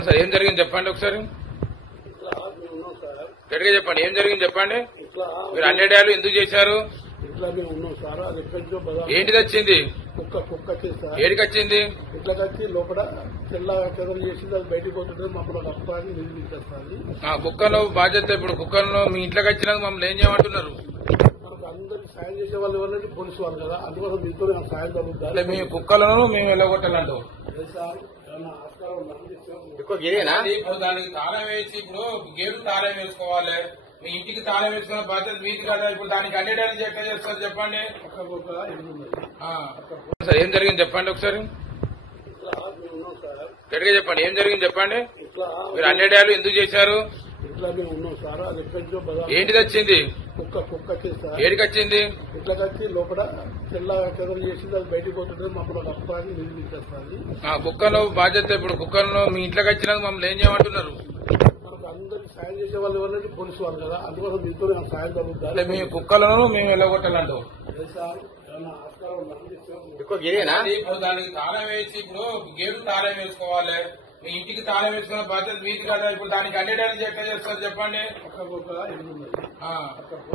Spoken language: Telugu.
సార్ ఏం జరిగింది చెప్పండి ఒకసారి ఇట్లా మేము ఉన్నాం సార్. గట్టిగా చెప్పండి ఏం జరిగింది చెప్పండి ఇట్లా మీరు అన్నేడాలు ఎందుకు చేశారు ఇట్లా మేము ఉన్నాం సార్. అది ఎక్కడి నుంచో బజార్ ఏంటిది వచ్చింది కుక్క వచ్చేది సార్. ఏడికి వచ్చింది ఇట్లా వచ్చి లోపల తెల్ల చెదలు చేసింది. అది బయటకు పోతుంటే మమ్మల్ని అప్పాన్ని నిర్మించేస్తుంది. ఆ కుక్కను బాధ్యత ఇప్పుడు కుక్కను మీ ఇంట్లోకి వచ్చినాక మమ్మల్ని ఏం చేయమంటున్నారు మనకు అందరికి సాయం చేసే వాళ్ళు ఎవరంటే పోలీసు వాళ్ళు కదా. అందుకోసం మీతో మేము సాయం అంటే జరుగుతుంది మీ కుక్కలను మేము వెళ్ళగొట్టాలంటావు సార్. ఏమన్నా ఆస్కారం ఉందా? ఇప్పుడు దానికి తాళం వేసి ఇప్పుడు గేటు తాళం వేసుకోవాలి. మీ ఇంటికి తాళం వేసుకున్న బాధ్యత మీది కదా. ఇప్పుడు దానికి అన్నేడాలు ఎట్లా చేస్తారు చెప్పండి పక్కకు ఇల్లు ఉన్నది. సార్ ఏం జరిగింది చెప్పండి ఒకసారి ఇట్లా మేము ఉన్నాం సార్. గట్టిగా చెప్పండి ఏం జరిగింది చెప్పండి ఇట్లా మీరు అన్నేడాలు ఎందుకు చేశారు ఇట్లా మేము ఉన్నాం సార్. అది ఎక్కడి నుంచో బజార్ ఏంటిది వచ్చింది కుక్క వచ్చేది సార్. ఏడికి వచ్చింది ఇట్లా వచ్చి లోపల తెల్ల చెదలు చేసింది. అది బయటకు పోతుంటే మమ్మల్ని అప్పాన్ని నిర్మించేస్తుంది. ఆ కుక్కను బాధ్యత ఇప్పుడు కుక్కను మీ ఇంట్లోకి వచ్చినాక మమ్మల్ని ఏం చేయమంటున్నారు మనకు అందరికి సాయం చేసే వాళ్ళు ఎవరంటే పోలీసు వాళ్ళు కదా. అందుకోసం మీతో మేము సాయం అంటే జరుగుతుంది మీ కుక్కలను మేము వెళ్ళగొట్టాలంటావు సార్. ఏమన్నా ఆస్కారం ఉందా? ఇప్పుడు దానికి తాళం వేసి ఇప్పుడు గేటు తాళం వేసుకోవాలి. మీ ఇంటికి తాళం వేసుకున్న బాధ్యత మీది కదా. ఇప్పుడు దానికి అన్నేడాలు ఎట్లా చేస్తారు చెప్పండి పక్కకు ఇల్లు ఉన్నది.